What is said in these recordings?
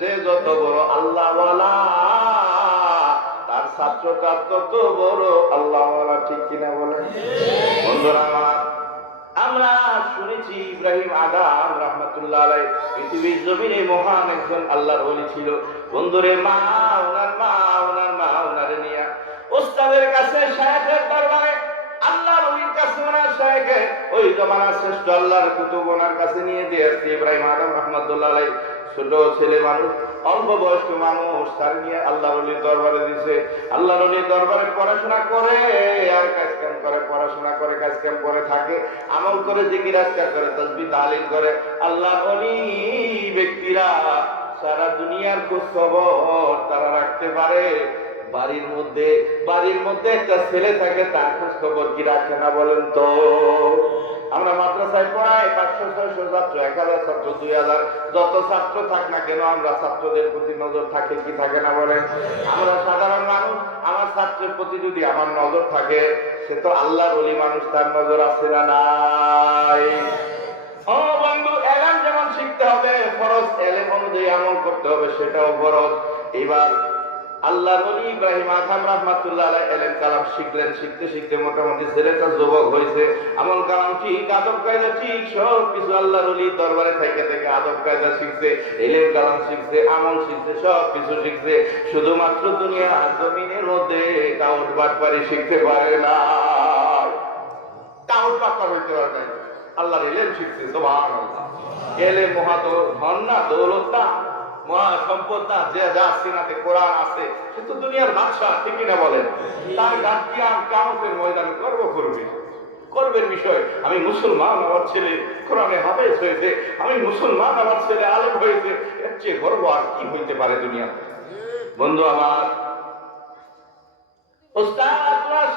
যে যত বড় আল্লাহওয়ালা, তার ছাত্রটা তত বড় আল্লাহওয়ালা, ঠিক কিনা বলে বন্ধুরা আমার শুনেছি ইব্রাহিম আদাম রহমতুল্লাহ আলাই পৃথিবীর জমিনে মহান একজন আল্লাহর ওলি ছিল। বন্ধুরে মা, ওনার মা ওনার মা, ওনারে নিয়ে। ওস্তাদের কাছে শায়েখের দরবারে আল্লাহর ওলির কাছে ওনার শায়েখে ওই জমানার শ্রেষ্ঠ আল্লাহর কুতুব ওনার কাছে নিয়ে দিয়ে আসছে ইব্রাহিম আদম রহমতুল্লাহ আলাই ছোট ছেলে মানুষ, অল্প বয়স্ক মানুষ, তার নিয়ে আল্লাহ রলির দরবারে দিছে। আল্লাহ রলির দরবারে পড়াশোনা করে, আর কাজ কাম করে, পড়াশোনা করে, কাজ কাম করে থাকে, আমল করে, জিকির, আজকার করে তসবি তালিম করে। আল্লাহ অলি ব্যক্তিরা সারা দুনিয়ার খোঁজ খবর তারা রাখতে পারে। বাড়ির মধ্যে বাড়ির মধ্যে একটা ছেলে থাকে, তার খোঁজ খবর কি রাখে না বলেন তো? আমরা মাদ্রাসায় পড়াই, পাঁচশো, ছয়শো ছাত্র, এক হাজার ছাত্র, দুই হাজার। যত ছাত্র থাক না কেন, আমরা ছাত্রদের প্রতি নজর থাকে কি থাকে না বলেন? আমরা সাধারণ মানুষ, আমার ছাত্রের প্রতি যদি আমার নজর থাকে, সে তো আল্লাহর অলি মানুষ, তার নজর আছে না নাই? ও বন্ধু, এলাম যেমন শিখতে হবে, ফরজ এলেম অনুযায়ী আমল করতে হবে, সেটাও ফরজ। এবার আল্লাহ নবী ইব্রাহিম আজম রহমাতুল্লাহ আলাইহি এলেম কালাম শিখলেন, শিখতে শিখতে মোটামুটি ছেলেটা যুবক হয়েছে। আমল কালাম ঠিক, আদব কায়দা ঠিক সব কিছু আল্লাহ নবী দরবারে থেকে থেকে আদব কায়দা শিখছে, এলেম কালাম শিখছে, আমল শিখছে সব কিছু শিখছে। শুধুমাত্র দুনিয়া জমিনের মধ্যে কাউট বাটপারি শিখতে পারে না। কাউট বাটপার হইতে পারে না। আল্লাহর এলেম শিখছে, সুবহানাল্লাহ। এলেম মহাত ধন না, দৌলত সম্পদ যে যা সিনাতে কোরআন আছে দুনিয়ার ঠিকই না বলেন? করবে। বিষয়, আমি মুসলমান, আমার ছেলে কোরআনে হাফেজ হয়েছে, আমি মুসলমান, আমার ছেলে আলেম হয়েছে, এর চেয়ে গর্ব আর কি হইতে পারে দুনিয়া বন্ধু আমার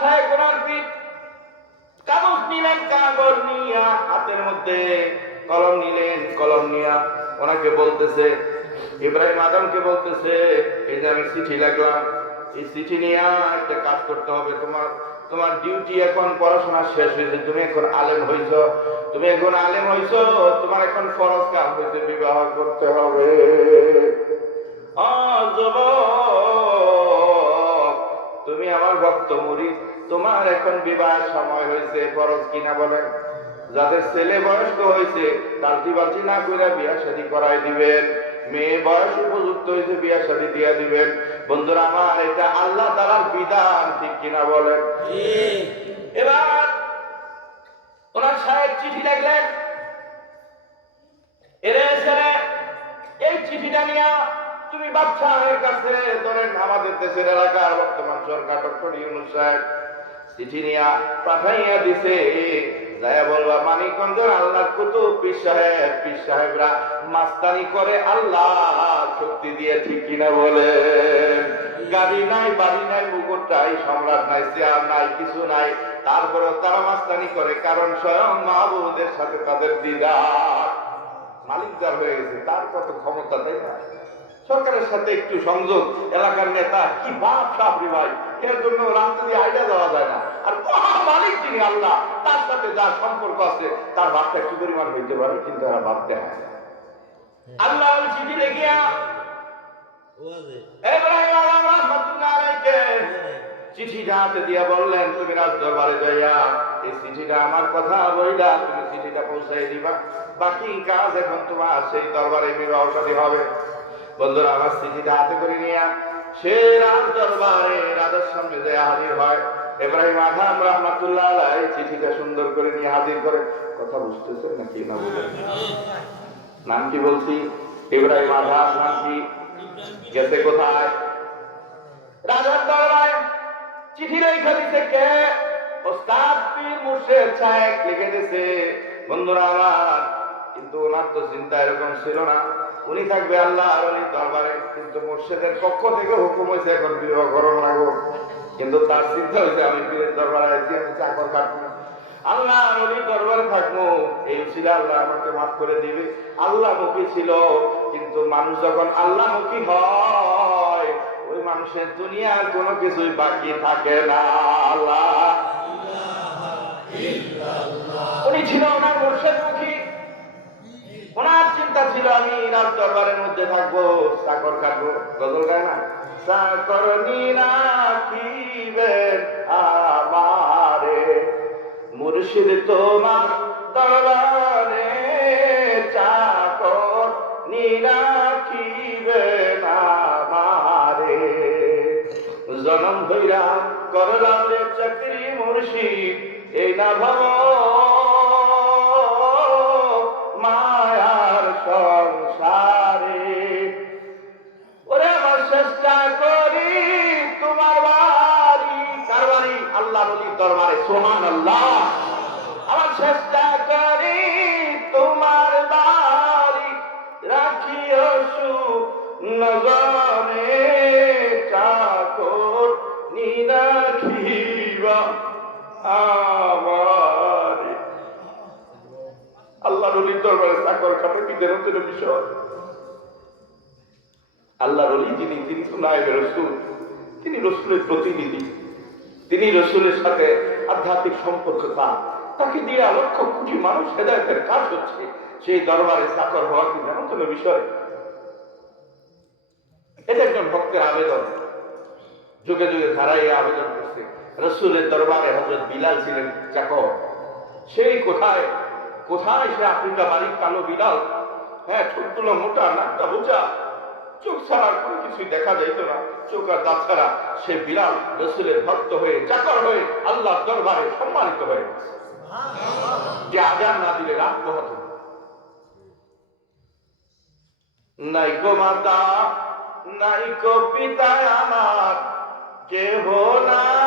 সাহেব, কোরআন কাগজ নিলেন, কাগজ নিয়া, হাতের মধ্যে কলম নিলেন, কলম নিয়া, ওনাকে বলতেছে ইব্রাহিম আদমকে বলতেছে, এই যে আমি চিঠি লাগলাম, এই চিঠি নিয়ে একটা কাজ করতে হবে। তোমার তোমার ডিউটি এখন পড়াশোনা শেষ হয়েছে, তুমি এখন আলেম হইছ। তুমি এখন আলেম হইছ, তোমার এখন ফরজ কাজ হয়েছে বিবাহ করতে হবে। তুমি আমার ভক্ত মুড়ি, তোমার এখন বিবাহের সময় হয়েছে ফরজ কিনা বলেন। যাদের ছেলে বয়স্ক হয়েছে তালতি বালতি না করে বিয়া শাদী করাই দিবেন। মেয়ে বয়স উপযুক্ত হয়েছে, বিয়া শাদী দিয়া দিবেন। বন্ধুরা, আমার এটা আল্লাহ তালার বিধান, ঠিক কিনা বলেন? এবার ওনার সাহেব চিঠি লিখলেন। এরে ছেলে এই চিঠিটা নিয়ে তুমি বাদশাহের কাছে ধরেন আমাদের দেশের এলাকার বর্তমান সরকার ডক্টর ইউনুস সাহেব চিঠি নিয়া পাঠাইয়া দিছে। যায়া বলবা, মানিকগঞ্জের আল্লাহ কুতুব পীর সাহেব, পীর সাহেবরা মাস্তানি করে আল্লাহ, শক্তি দিয়ে ঠিক কিনা বলে। গাড়ি নাই, বাড়ি নাই, মুকুট নাই, সম্রাট নাই, চেয়ার নাই, কিছু নাই। তারপরেও তারা মাস্তানি করে, কারণ স্বয়ং মাহবুদের সাথে তাদের দিদার। মালিক যার হয়ে গেছে, তার কত ক্ষমতা তাই না। সরকারের সাথে একটু সংযোগ, এলাকার নেতা, কি বাপ সাপরি ভাই, এর জন্য রাস্তা দিয়ে আইডা দেওয়া যায় না। আর মহা মালিক যিনি আল্লাহ সাথে যার সম্পর্ক আছে, তার বাপটা একটু পরিমাণ হইতে পারে, কিন্তু এরা ভাবতে হয় আল্লাহ চিঠি দেখিয়া দিবা। বাকি তোমার সেই দরবারে হবে। বন্ধুরা, আমার চিঠিটা হাতে করে নিয়া, সে রাজ দরবারে রাজার সামনে যে হাজির হয়। এব্রাহিম আধাম রহমাতুল্লাহ আলাই চিঠিটা সুন্দর করে নিয়ে হাজির করে কথা বুঝতেছেন নাকি না বুঝলেন নাম কি বলছি? ইব্রাহিম আধাম নাম কি গেছে কোথায়? রাজার দরবারে। চিঠি রেখে দিছে কে? ওস্তাদ পীর মুর্শেদ সাহেব লিখে দিছে, বন্ধুরা আমার, কিন্তু ওনার তো চিন্তা এরকম ছিল না। উনি থাকবে আল্লাহ আর উনি দরবারে, কিন্তু মুর্শেদের পক্ষ থেকে হুকুম হয়েছে এখন বিবাহ করণ লাগো। কিন্তু তার চিন্তা হয়েছে আমি পীরের দরবারে আছি আমি চাকর কাটবো আল্লাহ উনি দরবারে থাকব। এই ছিল আল্লাহ আমাকে মাফ করে দিবে। আল্লাহ মুখী ছিল কিন্তু মানুষ যখন আল্লাহ মুখী হয় ওই মানুষের দুনিয়ার কোনো কিছুই বাকি থাকে না। আল্লাহ। উনি ছিল আমি রাজ দরবারের মধ্যে থাকব চাকর কাটবো। গজল গায় না? চাকর রাখিবেন আমারে, মুর্শিদ তোমার দরবারে চাকর নিরাখিবেন আমারে। জনম ধৈরা করলাম রে চাকরি মুর্শিদ এই না ভাব সোমান আল্লাহ আমার চেষ্টা করি তোমার বাড়ি রাখিও সু নজরে চাকর নিরাখিবা আমার। আল্লাহ নদীর দরবারে চাকর খাতে বিদ্যানন্দের বিষয়? আল্লাহ রলি যিনি তিনি তো নায়ক রসুল, তিনি রসুলের প্রতিনিধি, তিনি রসুলের সাথে আধ্যাত্মিক সম্পর্ক তার তাকে দিয়ে লক্ষ কোটি মানুষ হেদায়তের কাজ হচ্ছে। সেই দরবারে চাকর হওয়া কি জানো কোনো বিষয়? এটা একজন ভক্তের আবেদন। যুগে যুগে যারা এই আবেদন করছে। রসুলের দরবারে হজরত বিলাল ছিলেন চাকর। সেই কোথায়? কোথায় সে আফ্রিকা বাড়ির কালো বিলাল? হ্যাঁ ছোট মোটা, নাকটা বোঝা চোখ ছাড়া কোনো কিছুই দেখা যাইতো না। চোখ আর দাঁত ছাড়া সে বিলাল রসুলের ভক্ত হয়ে, চাকর হয়ে আল্লাহ দরবারে সম্মানিত হয়ে গেছে। যে আজান না দিলে রাত পোহাত নাই গো মাতা, নাই গো পিতা আমার, কেহ নাই।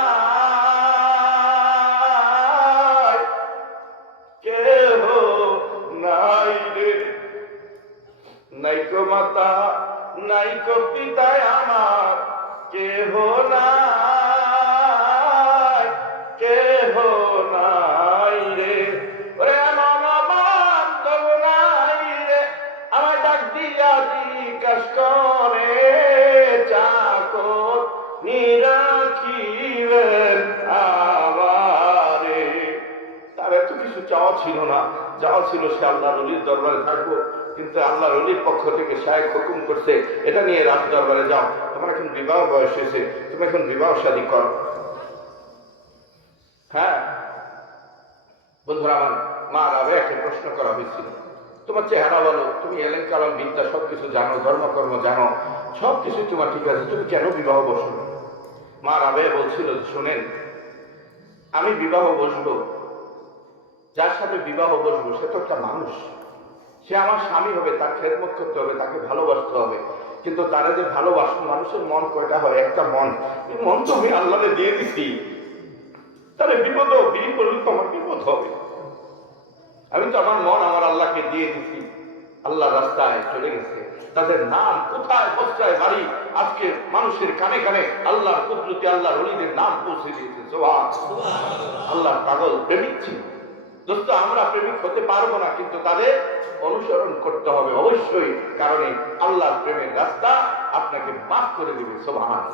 কেহ নাই রে। নাইকো মাতা নাইকো পিতায় আমার, কেহ নাই কেহ নাই রে। ওরে এমন বান্ধব নাই রে আমার ডাক দিয়া জিজ্ঞাস করে, চাকর নিরাখিবেন আমারে। তার এত কিছু চাওয়া ছিল না, যাওয়া ছিল সে আল্লাহ রলির দরবারে থাকব। কিন্তু আল্লাহ রলির পক্ষ থেকে শায়েক হুকুম করছে, এটা নিয়ে রাজ দরবারে যাও। তোমার এখন বিবাহ বয়স হয়েছে, তুমি এখন বিবাহ শাদী কর। হ্যাঁ। বন্ধুরা, আমার মা রাবে একটা প্রশ্ন করা হয়েছিল। তোমার চেহারা বলো, তুমি এলেন কালাম, বিদ্যা, সবকিছু জানো ধর্মকর্ম জানো সব সবকিছু তোমার ঠিক আছে, তুমি কেন বিবাহ বসো? মা রাবে বলছিল, শোনেন, আমি বিবাহ বসবো, যার সাথে বিবাহ বসবো সে তো একটা মানুষ। সে আমার স্বামী হবে, তার খেদমত করতে হবে, তাকে ভালোবাসতে হবে। কিন্তু তারা যে ভালোবাসবো মানুষের মন কয়টা হয়? একটা মন। মন তো আমি আল্লাহরে দিয়ে দিছি। তাহলে বিপদ বিয়ে করলে তো আমার বিপদ হবে। আমি তো আমার মন আমার আল্লাহকে দিয়ে দিছি। আল্লাহ রাস্তায় চলে গেছে। তাদের নাম কোথায়, বস্তায় বাড়ি? আজকে মানুষের কানে কানে আল্লাহর কুদরতি, আল্লাহর অলিদের নাম পৌঁছে দিয়েছে। সোহান আল্লাহ পাগল প্রেমিক ছিল। দোস্ত আমরা প্রেমিক হতে পারব না, কিন্তু তাদের অনুসরণ করতে হবে অবশ্যই, কারণে আল্লাহর প্রেমের রাস্তা আপনাকে মাফ করে দিবে সোভান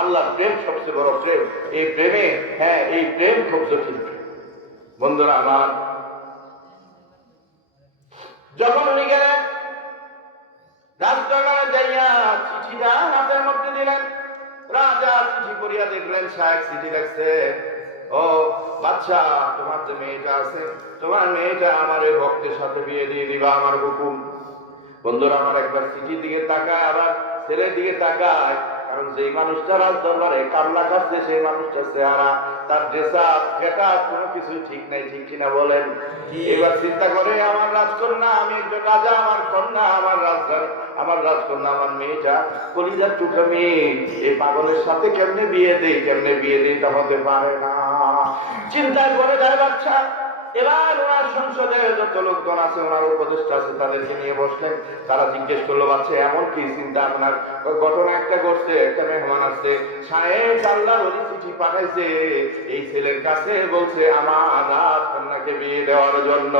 আল্লাহর প্রেম সবচেয়ে বড় প্রেম। এই প্রেমে হ্যাঁ এই প্রেম খুব জটিল বন্ধুরা আমার, যখন উনি গেলেন রাজদরবারে যাইয়া চিঠিটা হাতের মধ্যে দিলেন। রাজা চিঠি করিয়া দেখলেন সাহেব চিঠি লিখছে ও বাচ্চা তোমার যে মেয়েটা আছে তোমার মেয়েটা আমার এই ভক্তের সাথে বিয়ে দিয়ে দিবা আমার হুকুম। বন্ধুরা আমার একবার চিঠির দিকে তাকায় আবার ছেলের দিকে তাকায় কারণ যেই মানুষটা রাজ দরবারে কামলা খাচ্ছে সেই মানুষটা চেহারা তার ড্রেসা গেটা কোনো কিছু ঠিক নাই ঠিক কিনা বলেন। এবার চিন্তা করে আমার রাজকন্যা আমি একজন রাজা আমার কন্যা আমার রাজধানী আমার রাজকন্যা আমার মেয়েটা কলিজার টুকরা মেয়ে এই পাগলের সাথে কেমনে বিয়ে দেই কেমনে বিয়ে দেই তা হতে পারে না। চিন্তায় করে যায় বাচ্চা। এবার ওনার সংসদে যত লোকজন আছে, ওনার উপদেষ্টা আছে, তাদেরকে নিয়ে বসলেন। তারা জিজ্ঞেস করল, বাচ্চা, এমন কি চিন্তা আপনার? ঘটনা একটা ঘটছে, একটা মেহমান আসছে। সাহেব আল্লাহ ওলি চিঠি পাঠাইছে। এই ছেলের কাছে বলছে, আমার রাত কন্যাকে বিয়ে দেওয়ার জন্য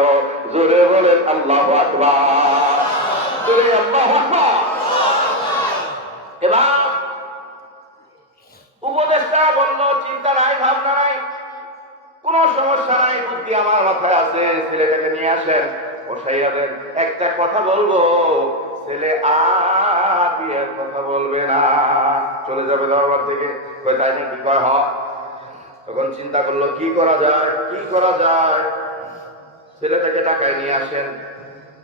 জোরে বলেন আল্লাহ আকবার। জোরে আল্লাহ এবার উপদেষ্টা বলল চিন্তা মাথায় আছে, ছেলেটাকে নিয়ে আসেন। বসান বসাইয়া দেন একটা কথা বলব, ছেলে আর কথা বলবে না। চলে যাবে দরবার থেকে। তাই নাকি? কয়, হ। তখন চিন্তা করল, কি করা যায়? কি করা যায়? ছেলেটাকে টাকায় নিয়ে আসেন।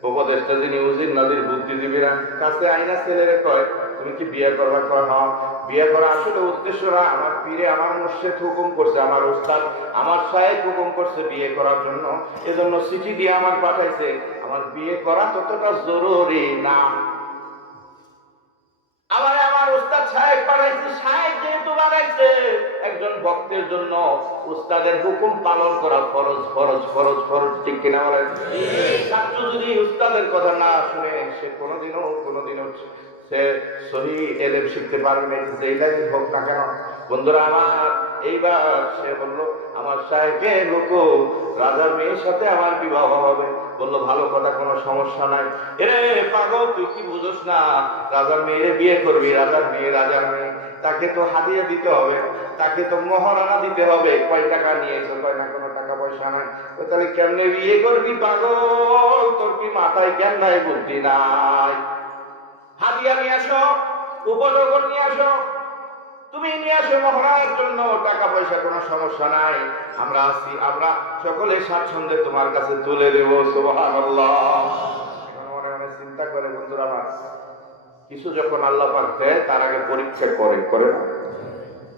উপদেশটা যিনি উজির নদীর বুদ্ধিজীবীরা, কাছে আইনা ছেলেরে কয়, তুমি কি বিয়ে করবার কয় হ্যাঁ বিয়ে করা আসলে উদ্দেশ্য না আমার পীরে আমার মুর্শেদ হুকুম করছে আমার উস্তাদ আমার সাহেব হুকুম করছে বিয়ে করার জন্য। এজন্য চিঠি দিয়ে আমার পাঠাইছে আমার বিয়ে করা ততটা জরুরি না। আমার আমার উস্তাদ সাহেব পাঠাইছে সাহেব যেহেতু বানাইছে একজন ভক্তের জন্য উস্তাদের হুকুম পালন করা ফরজ ফরজ ফরজ ফরজ ঠিক কিনা বলেন? ছাত্র যদি উস্তাদের কথা না শুনে সে কোনোদিনও কোনোদিনও সে সহি এলেম শিখতে পারবে না যেই লাইন হোক না কেন। বন্ধুরা, আমার এইবার সে বলল, আমার সাহেবকে হুকুম রাজার মেয়ের সাথে আমার বিবাহ হবে। বলল, ভালো কথা, কোনো সমস্যা নাই। এরে পাগল, তুই কি বুঝোস না, রাজার মেয়েরে বিয়ে করবি, রাজার মেয়ে রাজার মেয়ে। তাকে তো হাদিয়া দিতে হবে, তাকে তো মহারানা দিতে হবে। কয় টাকা নিয়েছো, কয় না, কোনো টাকা পয়সা নাই। তো তাহলে কেমনে বিয়ে করবি পাগল? তোর কি মাথায় জ্ঞান নাই, বুদ্ধি নাই? হাদিয়া নিয়ে আসো উপযোগন নিয়ে আসো। তুমি নিয়ে আসো মহারাজের জন্য, টাকা পয়সা কোনো সমস্যা নাই। আমরা আছি, আমরা সকলে স্বাচ্ছন্দ্যে তোমার কাছে তুলে দেবো, সুবহানাল্লাহ। মনে মনে চিন্তা করে, বন্ধুরা আমার, কিছু যখন আল্লাহ পাক দেয়, তার আগে পরীক্ষা করে করে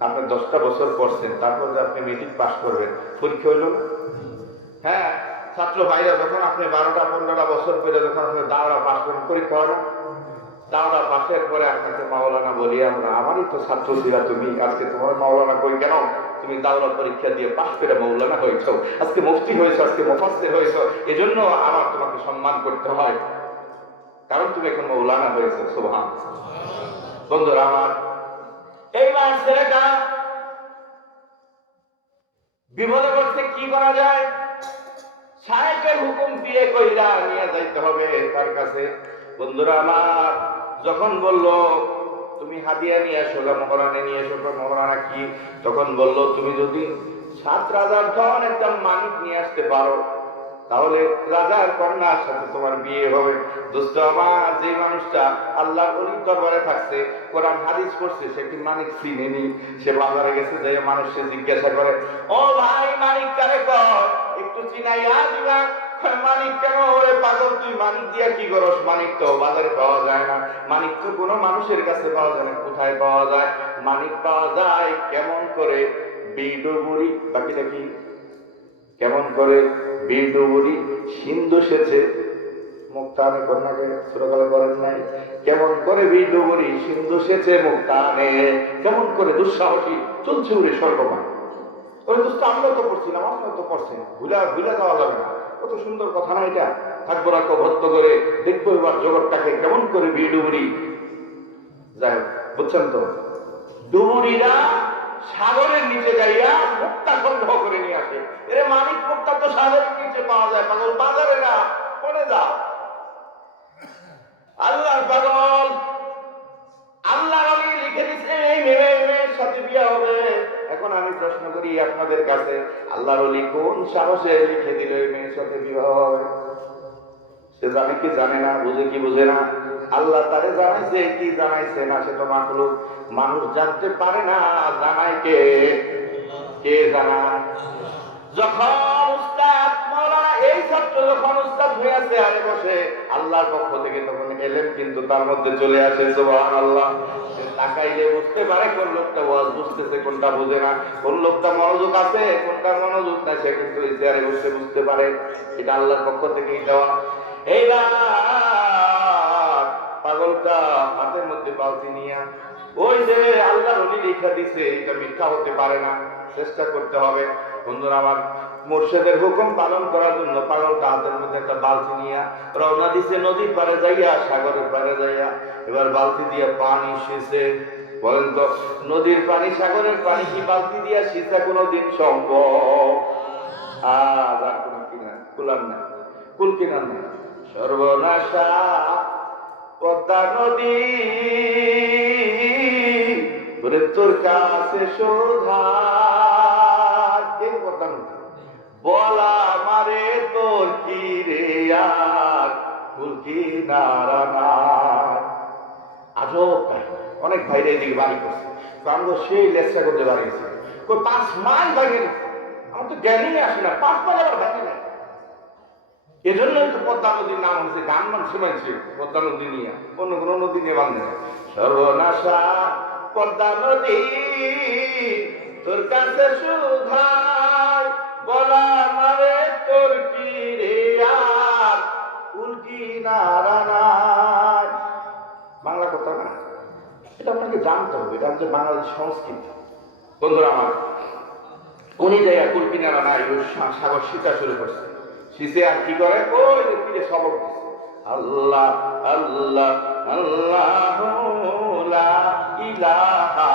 আপনি দশটা বছর পড়ছেন, তারপর যে আপনি মেট্রিক পাস করবেন, পরীক্ষা হইল হ্যাঁ ছাত্র ভাইরা, যখন আপনি বারোটা, পনেরোটা বছর পরে যখন আপনি দাওরা পাস করেন, পরীক্ষা হয় দাওরা পাশের পরে আপনাকে মাওলানা বলি, আমরা আমারই তো ছাত্র ছিলা তুমি। আজকে তোমার মাওলানা কই কেন? তুমি দাওরা পরীক্ষা দিয়ে পাশ করে মৌলানা হয়েছ। আজকে মুফতি হয়েছ, আজকে মুফাসসির হয়েছ। এজন্য আমার তোমাকে সম্মান করতে হয়। কারণ তুমি এখন মৌলানা হয়েছে, সুবহান। বন্ধুরা আমার এইবার ছেলেটা বিপদে পড়তে কি করা যায়? সাহেবের হুকুম দিয়ে কইরা নিয়ে যাইতে হবে তার কাছে। বন্ধুরা আমার যখন বলল তুমি হাদিয়া নিয়ে এসো মহারানে নিয়ে এসো মহারানা কি? তখন বলল তুমি যদি সাত রাজার ধন একটা মানিক নিয়ে আসতে পারো তাহলে রাজার কন্যার সাথে তোমার বিয়ে হবে। দোস্ত আমার যে মানুষটা আল্লাহ অলির দরবারে থাকছে কোরআন হাদিস করছে সে কি মানিক চিনেনি সে বাজারে গেছে যাই মানুষকে জিজ্ঞাসা করে ও ভাই মানিক কারে কর একটু দিবা? কয়, মানিক কেন? ওরে পাগল, তুই মানিক দিয়া কি করস? মানিক তো বাজারে পাওয়া যায় না। মানিক তো কোনো মানুষের কাছে পাওয়া যায় না। কোথায় পাওয়া যায়? মানিক পাওয়া যায় কেমন করে বিডুবুরি বাকিটা কি? কেমন করে বিডুবুরি সিন্ধু সেচে, মুক্তানে কন্যাকে ছোটকালে করেন নাই। কেমন করে বিডুবুরি সিন্ধু সেচে, মুক্তানে, কেমন করে দুঃসাহসী, চলছে উড়ে স্বর্গমান ওই দোস্ত আমরা তো পড়ছিলাম আপনারা তো পড়ছেন ভুলা ভুলা যাওয়া যাবে না। কত সুন্দর কথা না এটা? থাকব না ভক্ত করে দেখব এবার জগৎটাকে কেমন করে বিয়ে ডুবুরি। যাই বুঝছেন তো? ডুবুরিরা সাগরের নিচে যাইয়া মুক্তা সংগ্রহ করে নিয়ে আসে। এর মালিক মুক্তা তো সাগরের নিচে পাওয়া যায়, পাগল। বাজারে আপনাদের কাছে আল্লাহর অলি কোন সাহসে লিখে দিল এই মেয়ের সাথে বিবাহ হবে? সে জানে কি জানে না, বুঝে কি বুঝে না? আল্লাহ তারে জানাইছে, কি জানাইছে? না সে তো মাকলুক মানুষ জানতে পারে না জানায় কে? কে জানা যখন আল্লাহর পক্ষ থেকে তখন এলেন কিন্তু তার মধ্যে চলে আসে আল্লাহ তাকাইলে বুঝতে পারে কোন লোকটা ওয়াজ বুঝতেছে, কোনটা বুঝে না। কোন লোকটা মনোযোগ আছে, কোনটা মনোযোগ না সে কিন্তু এই বসে বুঝতে পারে। এটা আল্লাহর পক্ষ থেকেই দেওয়া। এইবার পাগলটা হাতের মধ্যে বালতি নিয়ে ওই যে আল্লাহর অলি লেখা দিছে এটা মিথ্যা হতে পারে না। চেষ্টা করতে হবে। বন্ধুরা, আমার মোর্শেদের হুকুম পালন করার জন্য পাগলটা হাতের মধ্যে একটা বালতি নিয়ে রওনা দিছে। নদীর পারে যাইয়া, সাগরের পারে যাইয়া। এবার বালতি দিয়ে পানি সেচে বলেন তো, নদীর পানি, সাগরের পানি কি বালতি দিয়া সিঁচা কোনোদিন সম্ভব? আজ আর কোনো কিনা কুলার না কুল কিনার না সর্বনাশা পদ্মা নদী বলে তোর কাছে নদী, বলা মারে তোর কি রে আজব অনেক ভাইরে এদিকে বাড়ি করছে। তো আমি তো সেই লেসটা করতে বাড়িয়েছি পাঁচ মাইল দিচ্ছে আমার তো জ্ঞানই আসে না, পাঁচ মাইল আবার বাড়িয়ে নেয় এজন্যই তো পদ্মা নদীর নাম হচ্ছে গান মান শুনেছি পদ্মা নদী নিয়ে। অন্য কোনো নদী নিয়ে বান্ধে সর্বনাশা পদ্মা নদী তোর কাছে সুধাই বলা মারে তোর কি রে আর, উল্কি বাংলা কথা না? এটা আপনাকে জানতে হবে, এটা হচ্ছে বাংলাদেশ সংস্কৃতি। বন্ধুরা আমার উনি জায়গা কুলকিনারা নাই সাগর শীতা শুরু করছে। শীতে আর কি করে? ওই যে সবক আল্লাহ আল্লাহ আল্লাহ ইলাহা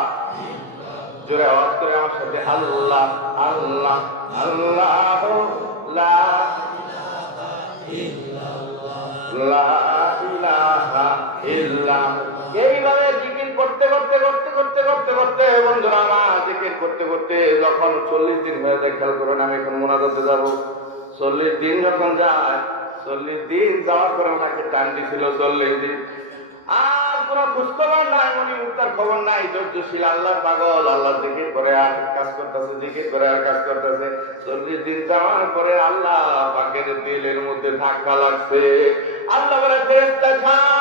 জোরে আওয়াজ করে আমার সাথে, আল্লাহ আল্লাহ আল্লাহ লা এইভাবে জিকির করতে করতে করতে করতে করতে করতে, বন্ধুরা, আমার জিকির করতে করতে যখন চল্লিশ দিন হয়ে যায়, খেয়াল করুন, আমি এখন মোনাজাতে যাব। চল্লিশ দিন যখন যায়, চল্লিশ দিন যাওয়ার পরে ওনাকে টান দিছিল চল্লিশ দিন। আর কোনো খোঁজখবর নাই মনে তার খবর নাই, ধৈর্যশীল আল্লাহ পাগল আল্লাহ দেখে করে আর কাজ করতেছে দেখে করে আর কাজ করতেছে। চল্লিশ দিন যাওয়ার পরে আল্লাহ পাকের দিলের মধ্যে ধাক্কা লাগছে। আল্লাহ বলে ফেরেস্তা খাও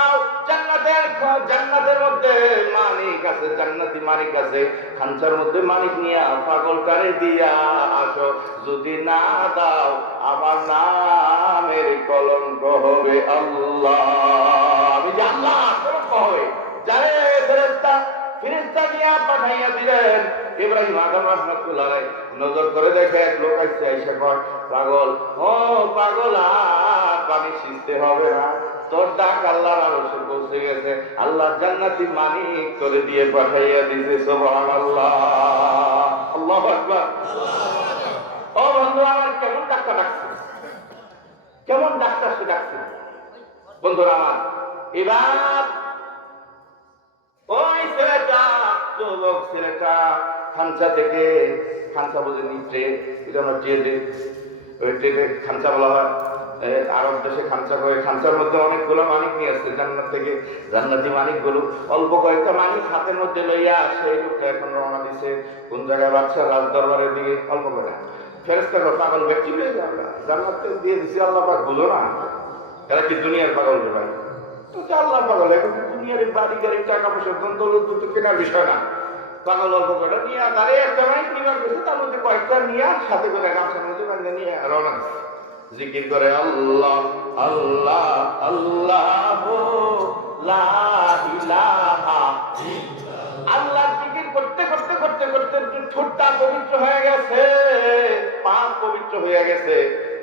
জান্নাতের মধ্যে মানিক আছে, জান্নাতি মানিক আছে। খানচার মধ্যে মানিক পাগল দিয়া আসো। যদি না দাও, আমার নামের কলঙ্ক হবে আল্লাহ। আমি কলঙ্ক হবে। ফেরেশতা দিয়া পাঠাইয়া দিলেন, ইব্রাহিম আদম রহমতুল্লাহ নজর করে দেখে এক লোক আসছে এসে পাগল, ও পাগল, আর পানি সিঁচতে হবে না। তোর ডাক আল্লাহর আরশে পৌঁছে গেছে। আল্লাহ জান্নাতি মানিক করে দিয়ে পাঠাইয়া দিছে, সুবহানাল্লাহ। আল্লাহু আকবার। ও বন্ধু, আমার কেমন ডাক্তার ডাকছে? কেমন ডাক্তার সে ডাকছে? বন্ধুরা আমার এবার ওই ছেলেটা, যুবক ছেলেটা খানসা থেকে, খানসা বোঝেনি ট্রেন এটা আমরা ট্রেনে, ওই ট্রেনে খানসা বলা হয়। আরব দেশে খানসা করে খানসার মধ্যে অনেকগুলো মানিক নিয়ে আসছে জান্নাত থেকে জান্নাতি মানিকগুলো। অল্প কয়েকটা মানিক হাতের মধ্যে লইয়া সেই লোকটা এখন রওনা দিছে কোন জায়গায় বাচ্চা রাজ দরবারের দিকে, অল্প করে। ফেরেস্তা করে পাগল ব্যক্তি হয়ে যাবে থেকে দিয়ে দিছি, আল্লাহ পাক বুঝো না। এরা কি দুনিয়ার পাগল রে ভাই? তো আল্লাহ পাগল, এখন দুনিয়ার বাড়ি গাড়ি টাকা পয়সা ধন দৌলত তো কেনার বিষয় না। পাগল অল্প করে নিয়ে তারে একটা মাইক নিবার গেছে, তার মধ্যে কয়েকটা নিয়ে সাথে করে গামছার মধ্যে নিয়ে রওনা দিছে। জিকির করে আল্লাহ আল্লাহ আল্লাহ আল্লাহ জিকির করতে করতে করতে করতে ঠোঁটটা পবিত্র হয়ে গেছে, পা পবিত্র হয়ে গেছে।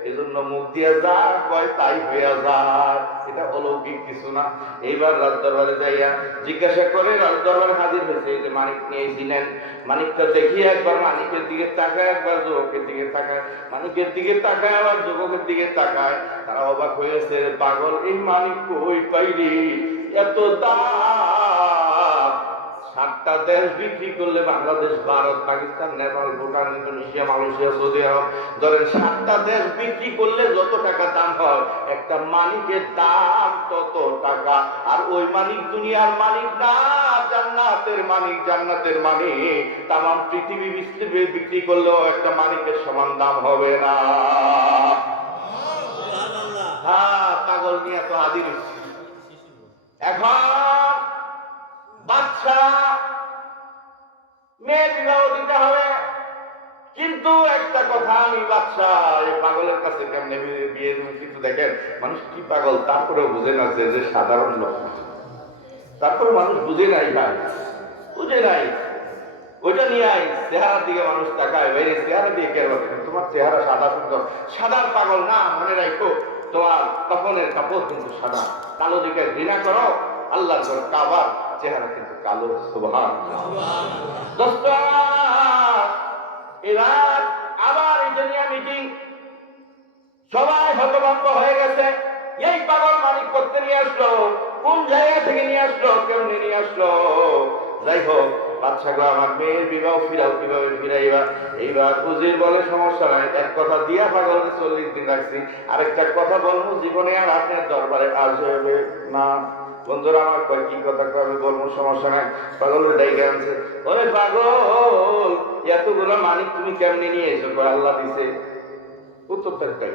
এজন্য মুখ দিয়ে যা, কয়, তাই হইয়া যায় এটা অলৌকিক কিছু না। এইবার রাজ দরবারে যাইয়া জিজ্ঞাসা করে, রাজ দরবারে হাজির হয়েছে। যে মানিক নিয়ে নিয়েছিলেন মানিকটা দেখিয়ে একবার, মানিকের দিকে তাকায় একবার, যুবকের দিকে তাকায়। মানিকের দিকে তাকায়, আবার যুবকের দিকে তাকায়। তারা অবাক হয়েছে পাগল, এই মানিক কই পাইলি? এত দাম সাতটা দেশ বিক্রি করলে Bangladesh Bharat Pakistan Nepal Bhutan Indonesia Malaysia Saudi Arab ধরেন সাতটা দেশ বিক্রি করলে যত টাকা দাম হয় একটা মালিকের দাম তত টাকা। আর ওই মালিক দুনিয়ার মালিক না জান্নাতের মালিক জান্নাতের মালিক। তাম পৃথিবী বিস্তৃতি বিক্রি করলেও একটা মালিকের সমান দাম হবে না। হ্যাঁ পাগল নিয়ে তো হাজির। এখন বাচ্চা মেয়ে বিবাহ দিতে হবে। কিন্তু একটা কথা, আমি বাচ্চা, এই পাগলের কাছে কেমনে বিয়ে- দেবো? কিন্তু দেখেন, মানুষ কি পাগল? তারপরেও বুঝে না যে যে সাধারণ লোক। তারপরে মানুষ বুঝে নাই ভাই, বুঝে নাই। ওইটা নিয়ে আই চেহারার দিকে মানুষ তাকায়। বাইরে চেহারা দিয়ে কে রাখে? তোমার চেহারা সাদা সুন্দর। সাদার পাগল না, মনে রাখো, তোমার কখনের কাপড় কিন্তু সাদা। কালো দিকে ঘৃণা করো আল্লাহ কাবার। চেহারা কিন্তু কালো দোস্ত আবার নিয়ে মিটিং। সবাই হয়ে গেছে। এই পাগল মালিক করতে নিয়ে আসলো, কোন জায়গা থেকে নিয়ে আসলো নিয়ে আসলো? যাই হোক, বাচ্চা গো, আমার মেয়ের বিবাহ ফিরাও কীভাবে ফিরাইবা এইবার বলে সমস্যা নাই। এক কথা দিয়া পাগলকে চল্লিশ দিন রাখছি। আরেকটা কথা বলব, জীবনে আর আপনার দরবারে আসবে না। বন্ধুরা, আমার কয় কি কথা আমি বলব, সমস্যা নাই। পাগলের ডাইকে আনছে। ওরে পাগল, এতগুলো মানিক তুমি কেমনে নিয়ে এসো? আল্লাহ দিছে। উত্তরটা তাই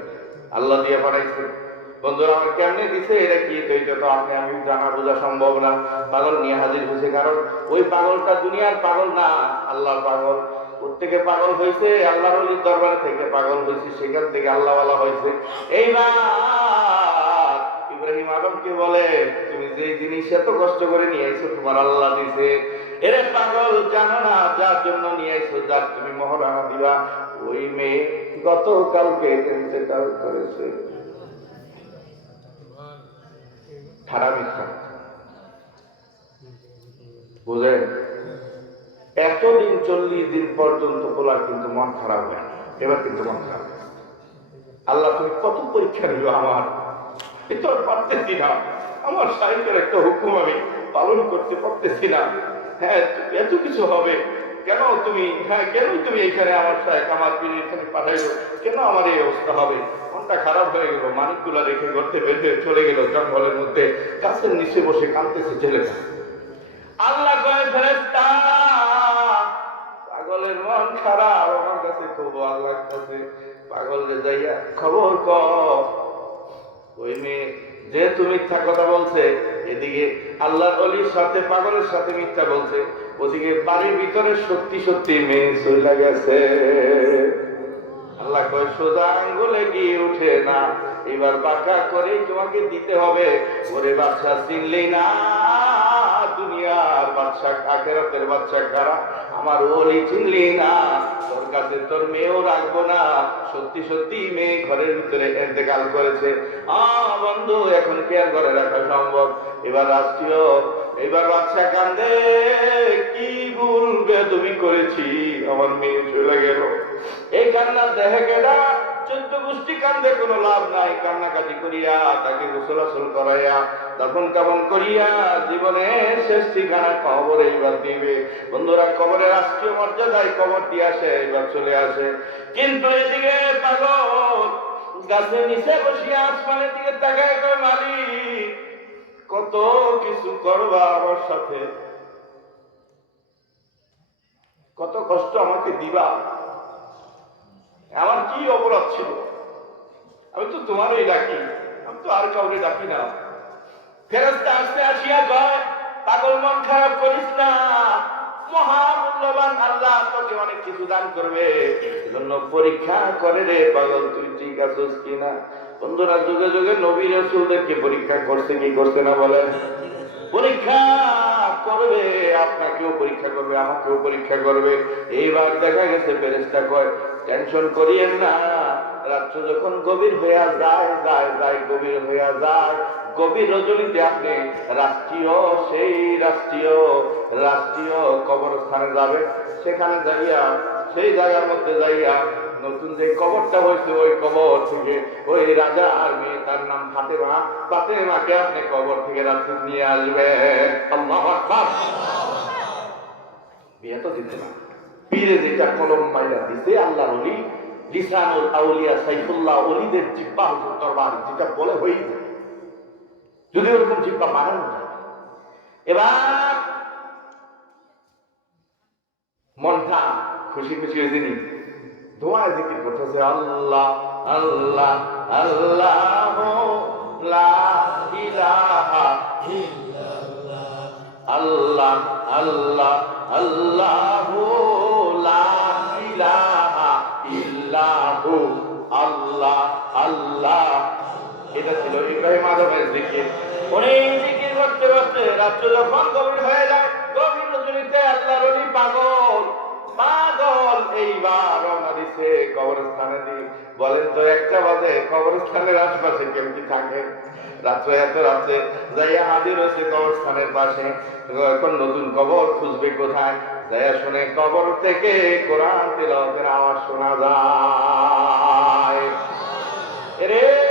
আল্লাহ দিয়ে পাঠাইছে। বন্ধুরা আমার কেমনে দিছে? এটা কি তো, এটা তো আপনি, আমি জানা বোঝা সম্ভব না। পাগল নিয়ে হাজির হয়েছে, কারণ ওই পাগলটা দুনিয়ার পাগল না, আল্লাহর পাগল। ওর থেকে পাগল হয়েছে, আল্লাহর দরবারে থেকে পাগল হয়েছে, সেখান থেকে আল্লাহওয়ালা হয়েছে। এইবার ইব্রাহিম আদমকে বলে, তুমি যে জিনিস এত কষ্ট করে নিয়ে আইছো, তোমার আল্লাহ দিছে এরে পাগল, জানো না, যার জন্য নিয়ে আইছো, যার তুমি মহারানা দিবা, ওই মেয়ে গতকালকে ইন্তেকাল করেছে। ঠাড়া মিথ্যা এতদিন, চল্লিশ দিন পর্যন্ত বলার কিন্তু মন খারাপ হয় এবার কিন্তু মন খারাপ। আল্লাহ, তুমি কত পরীক্ষা নিল আমার? এ পারতেছি না। আমার সাহেবের একটা হুকুম আমি পালন করতে পারতেছি না। হ্যাঁ এত কিছু হবে। কেন তুমি হ্যাঁ কেন তুমি এখানে আমার সাহেব আমার পীর এখানে পাঠাইলো? কেন আমার এই অবস্থা হবে? মনটা খারাপ হয়ে গেল। মানিকগুলা রেখে বের হয়ে চলে গেল জঙ্গলের মধ্যে। গাছের নিচে বসে কাঁদতেছে ছেলেটা। আল্লাহ কয় ফেরেস্তা পাগলের মন খারাপ। আমার কাছে খুব আল্লাহ কাছে পাগল যে যাইয়া খবর ক ওই মেয়ে যেহেতু মিথ্যা কথা বলছে, এদিকে আল্লাহর অলির সাথে, পাগলের সাথে মিথ্যা বলছে, ওদিকে বাড়ির ভিতরে সত্যি সত্যি মেয়ে চলে গেছে। আল্লাহ কয়, সোজা আঙ্গুলে গিয়ে উঠে না, এবার বাঁকা করে তোমাকে দিতে হবে। ওরে বাচ্চা চিনলি না, দুনিয়ার বাচ্চা আখেরাতের বাচ্চা কারা? আমার ওলি চিনলি না তোর কাছে তোর মেয়েও রাখব না। সত্যি সত্যি মেয়ে ঘরের ভিতরে এতেকাল করেছে। আ, বন্ধু, এখন কি আর ঘরে রাখা সম্ভব? এবার রাষ্ট্রীয় এবার বাচ্চা কান্দে, কি ভুল তুমি করেছি? আমার মেয়ে চলে গেল। এই কান্না দেখে গেলা চোদ্দ গোষ্ঠী কান্দে, কোনো লাভ নাই। কান্নাকাটি করিয়া তাকে গোসলাসল করাইয়া তখন কেমন করিয়া জীবনের শেষ ঠিকানা কবর এইবার দিবে। বন্ধুরা কবরে রাষ্ট্রীয় মর্যাদায় কবর দিয়ে আসে এইবার চলে আসে। কিন্তু এদিকে পাগল গাছের নিচে বসিয়া আসমানের দিকে তাকায় কয়, মালিক, কত কিছু করবা আমার সাথে? কত কষ্ট আমাকে দিবা। আমার কি অপরাধ ছিল? আমি তো তোমারই ডাকি, আমি তো আর কাউরে ডাকি না। ফেরস্তা আসতে আসিয়া কয় পাগল মন খারাপ করিস না। মহামূল্যবান আল্লাহ তোকে অনেক কিছু দান করবে। এজন্য পরীক্ষা করে রে, পাগল, তুই ঠিক আছিস কিনা? বন্ধুরা, যুগে যুগে নবী রসুলদেরকে পরীক্ষা করছে কি করছে না বলেন? পরীক্ষা করবে, আপনাকেও পরীক্ষা করবে, আমাকেও পরীক্ষা করবে। এইবার দেখা গেছে ফেরেস্তা কয়, টেনশন করিয়েন না, রাত্র যখন গভীর হইয়া যায় যায় যায়, গভীর হইয়া যায়, গভীর রজনীতে আপনি রাষ্ট্রীয়, সেই রাষ্ট্রীয় রাষ্ট্রীয় কবরস্থানে যাবে সেখানে যাইয়া, সেই জায়গার মধ্যে যাইয়া নতুন যে কবরটা হয়েছে, ওই কবর থেকে ওই রাজা আর মেয়ে তার নাম ফাতেমা। ফাতেমাকে আপনি কবর থেকে রাত্রে নিয়ে আসবে। আল্লাহু বিয়ে তো দিতে না পীরে যেটা কলম দিতে আল্লাহ লিসানুল আউলিয়া সাইফুল্লাহ অলিদের জিব্বা হুজুর যেটা বলে যদি ওরকম জিব্বা এবার মনটা খুশি খুশি নি? দোয়া জিকির করতেছে আল্লাহ আল্লাহ আল্লাহ লা ইলাহা আল্লাহ আল্লাহ আল্লাহ লা আল্লাহ আল্লাহ। এটা ছিল ইব্রাহিম আদমের জিকির। অনেক জিকির করতে করতে রাত্রে যখন গভীর হয়ে যায় এইবার রওনা দিছে কবরস্থানে বলেন তো, একটা বাজে, কবরস্থানের আশপাশে কেউ কি থাকে? রাত্রে, এত রাত্রে যাইয়া হাজির হয়েছে কবরস্থানের পাশে। এখন নতুন কবর খুঁজবে কোথায়? যাইয়া শুনে কবর থেকে কোরআন তেলাওয়াতের আওয়াজ শোনা যায়। রে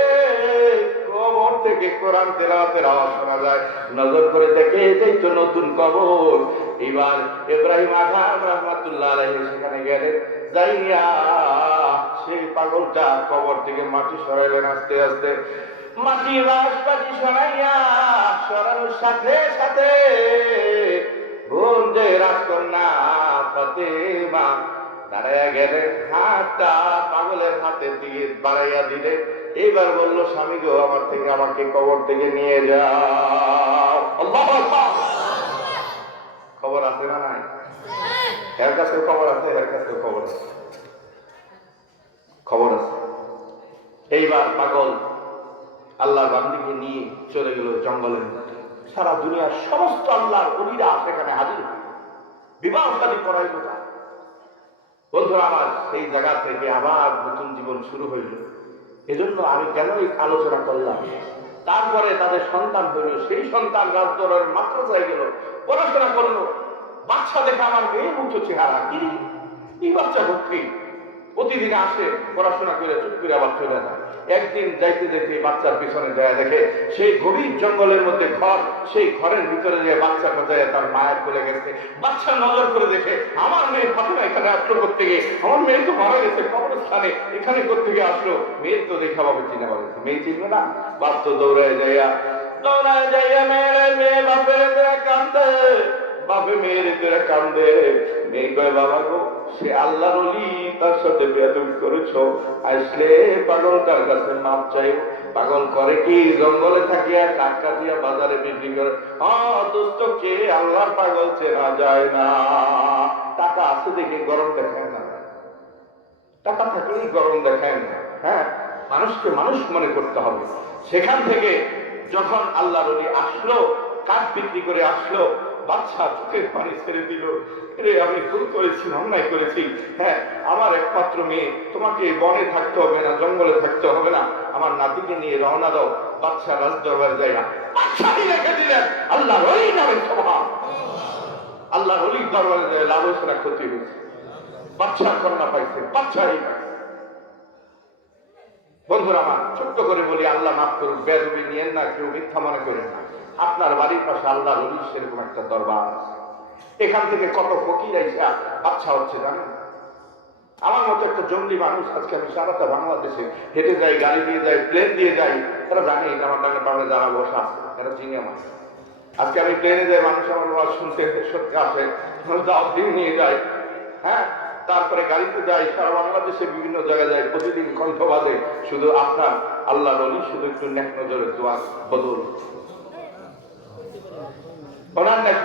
থেকে কোরআন তেলাওয়াতের আওয়াজ শোনা যায়। নজর করে দেখে এটাই তো নতুন কবর এবার ইব্রাহিম আঘাম রহমাতুল্লাহ আলাইহি সেখানে গেলেন। যাইয়া সেই পাগলটা কবর থেকে মাটি সরাইলেন আস্তে আস্তে। মাটি বাস মাটি সরাইয়া সরানোর সাথে সাথে বোন যে রাজকন্যা ফতেমা দাঁড়াইয়া গেলেন। হাতটা পাগলের হাতে দিয়ে বাড়াইয়া দিলে এইবার বলল, স্বামী গো, আমার থেকে আমাকে কবর থেকে নিয়ে যাও। খবর আছে না নাই? এর কাছে খবর আছে এর কাছে খবর আছে। খবর আছে। এইবার পাগল আল্লাহর বান্দিকে নিয়ে চলে গেল জঙ্গলের সারা দুনিয়ার সমস্ত আল্লাহর অলিরা সেখানে হাজির। বিবাহ শাদী করাইল তার বন্ধুরা, আমার সেই জায়গা থেকে আবার নতুন জীবন শুরু হইল। এজন্য আমি কেন এই আলোচনা করলাম? তারপরে তাদের সন্তান হইল, সেই সন্তান রাজদরের মাদ্রাসায় গেল। পড়াশোনা করল। বাচ্চা দেখে আমার মেয়ে মুখ্য চেহারা। কি? বাচ্চা ভর্তি প্রতিদিন আসে, পড়াশোনা করে চুপ করে আবার চলে যায়। একদিন যাইতে যেতে বাচ্চার পিছনে যায়, দেখে সেই গভীর জঙ্গলের মধ্যে ঘর, সেই ঘরের ভিতরে যে বাচ্চা কোথায়, তার মায়ের কোলে গেছে। বাচ্চা নজর করে দেখে, আমার মেয়ে ফাতেমা এখানে আসলো করতে গিয়ে। আমার মেয়ে তো মারা গেছে, কবরস্থানে এখানে করতে গিয়ে আসলো। মেয়ের তো দেখা পাবে, চিনা পাবে মেয়ে চিনবে না। তো দৌড়ায় যাইয়া দৌড়ায় যাইয়া মেয়ের, মেয়ে বাপের কান্দে, বাপে মেয়ের কান্দে। মেয়ে কয়, বাবা গো সে আল্লাহর অলি তার সাথে বেয়াদবি করেছ। আসলে পাগলটার কাছে মাপ চাই পাগল করে কি জঙ্গলে থাকিয়া কাঠ কাটিয়া বাজারে বিক্রি করে? হ্যাঁ কে আল্লাহর পাগল চেনা যায় না। টাকা আছে দেখে গরম দেখায় না। টাকা থাকলেই গরম দেখায় না। হ্যাঁ মানুষকে মানুষ মনে করতে হবে। সেখান থেকে যখন আল্লাহ রলি আসলো কাঠ বিক্রি করে আসলো বাচ্চা চোখের পানি ছেড়ে দিল। রে, আমি ভুল করেছি, অন্যায় করেছি। হ্যাঁ আমার একমাত্র মেয়ে, তোমাকে বনে থাকতে হবে না, জঙ্গলে থাকতে হবে না। আমার নাতিকে নিয়ে রওনা দাও, বাচ্চা রাজ দরবার যায় না। আল্লাহ রলি নামের স্বভাব আল্লাহ রলির দরবারে যায় না ক্ষতি হয়েছে। বাচ্চা কন্যা পাইছে, বাচ্চাই পাইছে। বন্ধুরা আমার, ছোট্ট করে বলি, আল্লাহ মাফ করুন বেদবি নিয়েন না, কেউ মিথ্যা মনে করেন না। আপনার বাড়ির পাশে আল্লাহ রলি সেরকম একটা দরবার আছে। এখান থেকে কত ফকির আইসা আচ্ছা হচ্ছে, জানেন? আমার মতো একটা জঙ্গলি মানুষ, আজকে আমি সারাটা বাংলাদেশে হেঁটে যাই, গাড়ি দিয়ে যাই প্লেন দিয়ে যাই, তারা জানে এটা আমার ডানে বামে যারা বসে আছে, এরা চিনি আমার। আজকে আমি প্লেনে যাই, মানুষ আমার আওয়াজ শুনতে সত্যি আসে দাও দিন নিয়ে যায় হ্যাঁ? তারপরে গাড়িতে যাই, সারা বাংলাদেশে বিভিন্ন জায়গায় যাই, প্রতিদিন কণ্ঠ বাজে শুধু আপনার আল্লাহ রলি শুধু একটু নেক নজরের দোয়া বদল ওনার নেক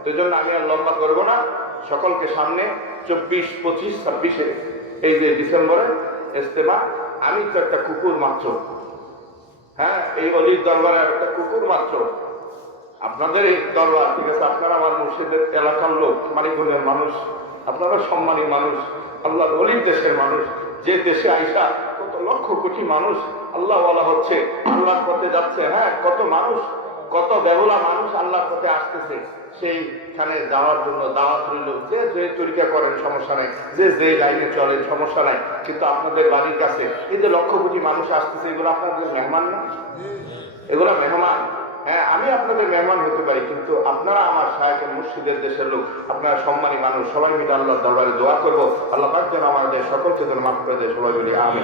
নজর সেই জন্য আমি আর লম্বা করব না। সকলকে সামনে চব্বিশ, পঁচিশ, ছাব্বিশে, এই যে ডিসেম্বরে ইস্তেমা আমি তো একটা কুকুর মাত্র। হ্যাঁ এই অলির দরবারে একটা কুকুর মাত্র। আপনাদের এই দরবার, ঠিক আছে, আপনারা আমার মুর্শিদের এলাকার লোক মানিকগঞ্জের মানুষ, আপনারা সম্মানী মানুষ আল্লাহ অলির দেশের মানুষ, যে দেশে আইসা কত লক্ষ কোটি মানুষ আল্লাহ বলা হচ্ছে, আল্লাহর পথে যাচ্ছে হ্যাঁ কত মানুষ, কত বেহুলা মানুষ আল্লাহর পথে আসতেছে। সেইখানে যাওয়ার জন্য দাওয়াত রইল। যে যে তরিকা করেন, সমস্যা নাই। যে যে লাইনে চলেন, সমস্যা নাই। কিন্তু আপনাদের বাড়ির কাছে, এই যে লক্ষ কোটি মানুষ আসতেছে, এগুলো আপনাদের মেহমান না? এগুলো মেহমান। হ্যাঁ আমি আপনাদের মেহমান হতে পারি, কিন্তু আপনারা আমার সাহেব মুর্শিদের দেশের লোক, আপনারা সম্মানী মানুষ, সবাই মিলে আল্লাহ দরবারে দোয়া করব। আল্লাহ পাক যেন আমাদের সকলকে যেন মাফ করে দেয়, সবাই মিলে আমি